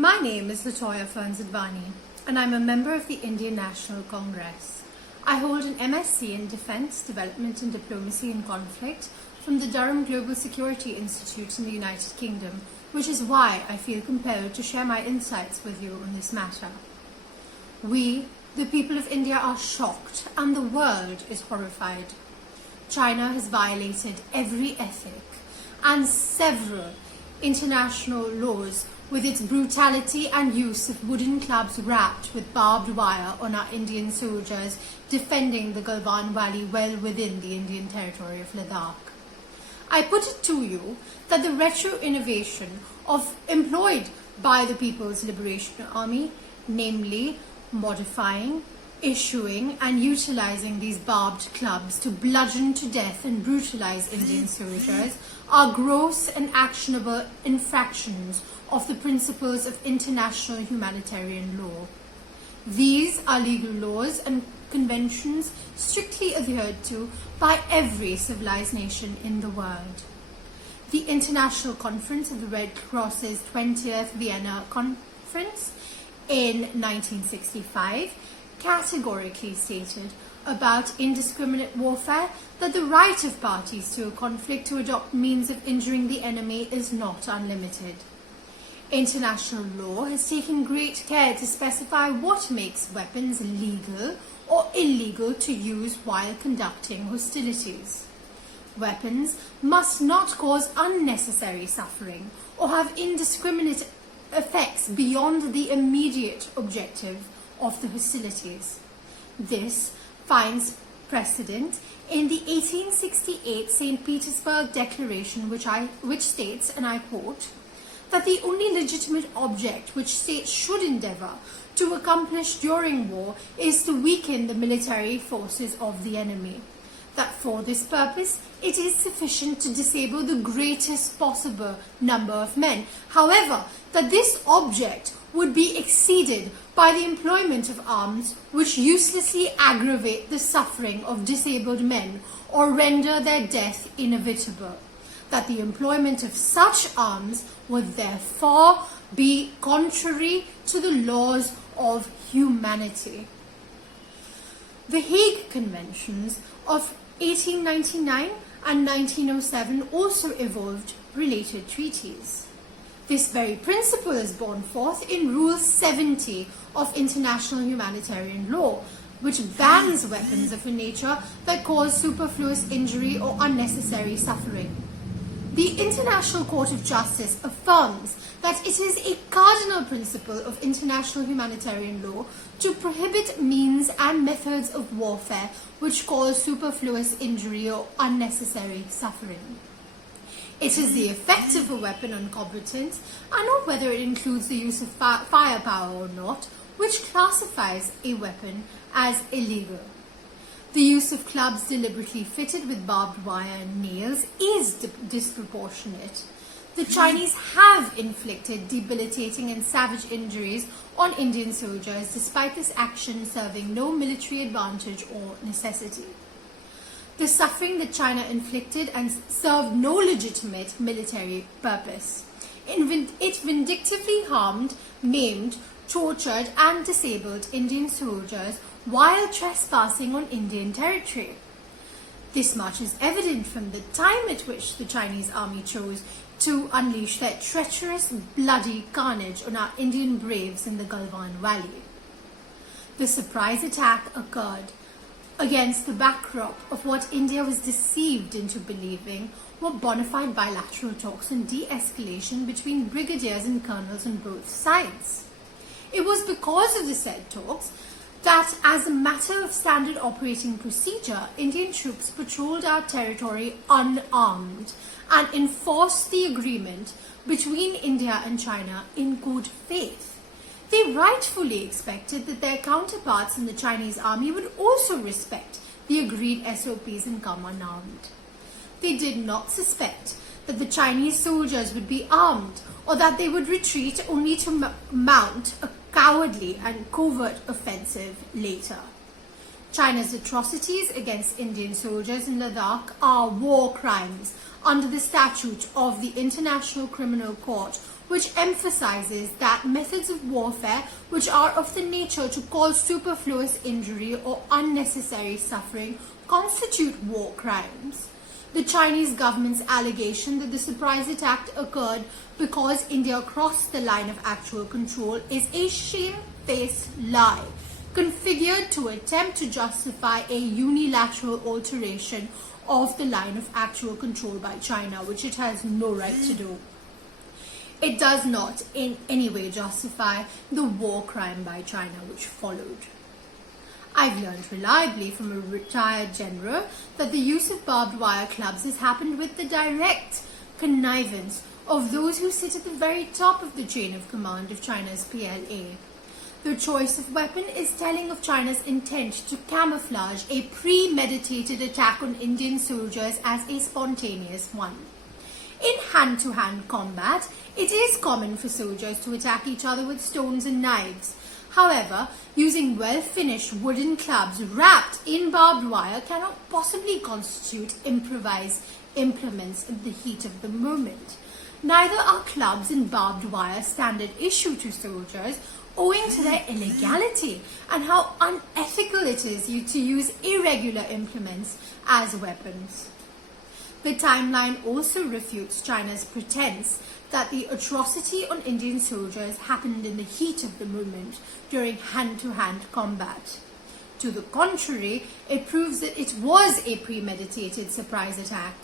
My name is Latoya Ferns-Advani, and I'm a member of the Indian National Congress. I hold an MSc in Defence, Development and Diplomacy and Conflict from the Durham Global Security Institute in the United Kingdom, which is why I feel compelled to share my insights with you on this matter. We, the people of India, are shocked, and the world is horrified. China has violated every ethic and several international laws with its brutality and use of wooden clubs wrapped with barbed wire on our Indian soldiers defending the Galwan Valley well within the Indian territory of Ladakh. I put it to you that the retro-innovation employed by the People's Liberation Army, namely modifying, issuing and utilizing these barbed clubs to bludgeon to death and brutalize Indian soldiers, are gross and actionable infractions of the principles of international humanitarian law. These are legal laws and conventions strictly adhered to by every civilized nation in the world. The International Conference of the Red Cross's 20th Vienna Conference in 1965 categorically stated about indiscriminate warfare that the right of parties to a conflict to adopt means of injuring the enemy is not unlimited. International law has taken great care to specify what makes weapons legal or illegal to use while conducting hostilities. Weapons must not cause unnecessary suffering or have indiscriminate effects beyond the immediate objective of the hostilities. This finds precedent in the 1868 St. Petersburg Declaration, which states, and I quote, that the only legitimate object which states should endeavour to accomplish during war is to weaken the military forces of the enemy. That for this purpose it is sufficient to disable the greatest possible number of men. However, that this object would be exceeded by the employment of arms which uselessly aggravate the suffering of disabled men or render their death inevitable. That the employment of such arms would therefore be contrary to the laws of humanity. The Hague Conventions of 1899 and 1907 also evolved related treaties. This very principle is borne forth in Rule 70 of International Humanitarian Law, which bans weapons of a nature that cause superfluous injury or unnecessary suffering. The International Court of Justice affirms that it is a cardinal principle of international humanitarian law to prohibit means and methods of warfare which cause superfluous injury or unnecessary suffering. It is the effect of a weapon on combatants, and not whether it includes the use of firepower or not, which classifies a weapon as illegal. The use of clubs deliberately fitted with barbed wire and nails is disproportionate. The Chinese have inflicted debilitating and savage injuries on Indian soldiers despite this action serving no military advantage or necessity. The suffering that China inflicted and served no legitimate military purpose. It vindictively harmed, maimed, tortured and disabled Indian soldiers while trespassing on Indian territory. This much is evident from the time at which the Chinese army chose to unleash their treacherous, bloody carnage on our Indian braves in the Galwan Valley. The surprise attack occurred against the backdrop of what India was deceived into believing were bona fide bilateral talks and de-escalation between brigadiers and colonels on both sides. It was because of the said talks that, as a matter of standard operating procedure, Indian troops patrolled our territory unarmed and enforced the agreement between India and China in good faith. They rightfully expected that their counterparts in the Chinese army would also respect the agreed SOPs and come unarmed. They did not suspect that the Chinese soldiers would be armed or that they would retreat only to mount a cowardly and covert offensive later. China's atrocities against Indian soldiers in Ladakh are war crimes under the statute of the International Criminal Court, which emphasizes that methods of warfare which are of the nature to cause superfluous injury or unnecessary suffering constitute war crimes. The Chinese government's allegation that the surprise attack occurred because India crossed the line of actual control is a shamefaced lie, configured to attempt to justify a unilateral alteration of the line of actual control by China, which it has no right to do. It does not in any way justify the war crime by China which followed. I've learned reliably from a retired general that the use of barbed wire clubs has happened with the direct connivance of those who sit at the very top of the chain of command of China's PLA. The choice of weapon is telling of China's intent to camouflage a premeditated attack on Indian soldiers as a spontaneous one. In hand-to-hand combat, it is common for soldiers to attack each other with stones and knives. However, using well-finished wooden clubs wrapped in barbed wire cannot possibly constitute improvised implements in the heat of the moment. Neither are clubs and barbed wire standard issue to soldiers, owing to their illegality and how unethical it is to use irregular implements as weapons. The timeline also refutes China's pretense that the atrocity on Indian soldiers happened in the heat of the moment during hand-to-hand combat. To the contrary, it proves that it was a premeditated surprise attack.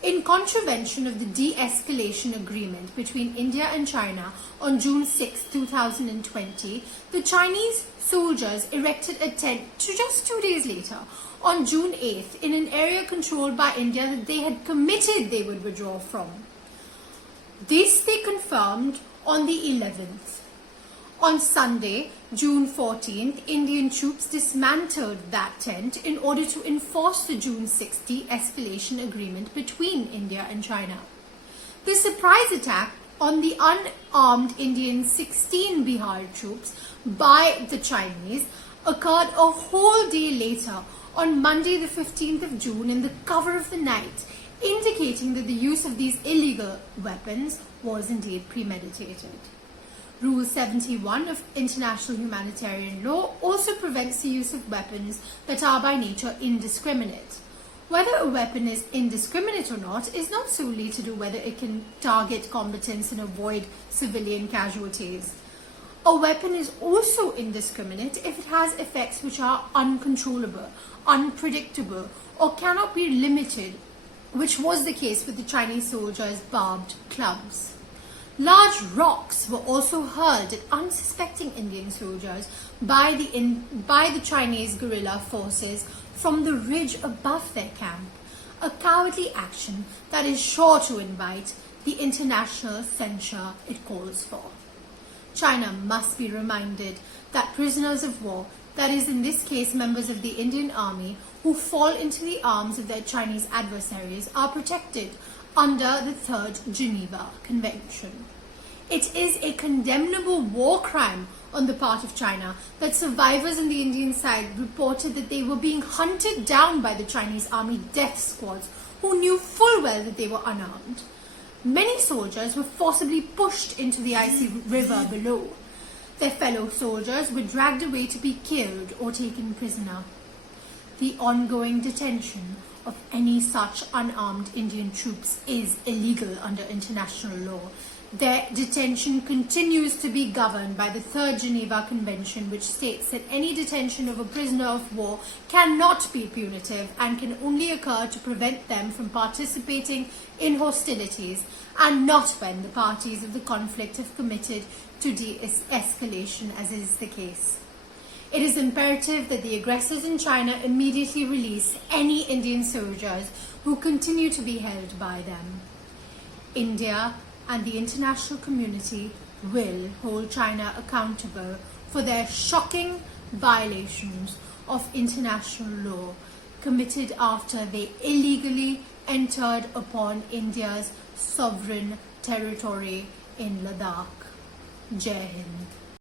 In contravention of the de-escalation agreement between India and China on June 6, 2020, the Chinese soldiers erected a tent just 2 days later, on June 8th, in an area controlled by India that they had committed they would withdraw from. This they confirmed on the 11th. On Sunday, June 14th, Indian troops dismantled that tent in order to enforce the June 6 de-escalation agreement between India and China. The surprise attack on the unarmed Indian 16 Bihar troops by the Chinese occurred a whole day later, on Monday the 15th of June, in the cover of the night, indicating that the use of these illegal weapons was indeed premeditated. Rule 71 of International Humanitarian Law also prevents the use of weapons that are by nature indiscriminate. Whether a weapon is indiscriminate or not is not solely to do whether it can target combatants and avoid civilian casualties. A weapon is also indiscriminate if it has effects which are uncontrollable, unpredictable, or cannot be limited, which was the case with the Chinese soldiers' barbed clubs. Large rocks were also hurled at unsuspecting Indian soldiers by the Chinese guerrilla forces from the ridge above their camp, a cowardly action that is sure to invite the international censure it calls for. China must be reminded that prisoners of war, that is in this case members of the Indian Army, who fall into the arms of their Chinese adversaries, are protected under the Third Geneva Convention. It is a condemnable war crime on the part of China that survivors on the Indian side reported that they were being hunted down by the Chinese army death squads who knew full well that they were unarmed. Many soldiers were forcibly pushed into the icy river below. Their fellow soldiers were dragged away to be killed or taken prisoner. The ongoing detention of any such unarmed Indian troops is illegal under international law. Their detention continues to be governed by the Third Geneva Convention, which states that any detention of a prisoner of war cannot be punitive and can only occur to prevent them from participating in hostilities, and not when the parties of the conflict have committed to de-escalation, as is the case. It is imperative that the aggressors in China immediately release any Indian soldiers who continue to be held by them. India and the international community will hold China accountable for their shocking violations of international law committed after they illegally entered upon India's sovereign territory in Ladakh. Jai Hind.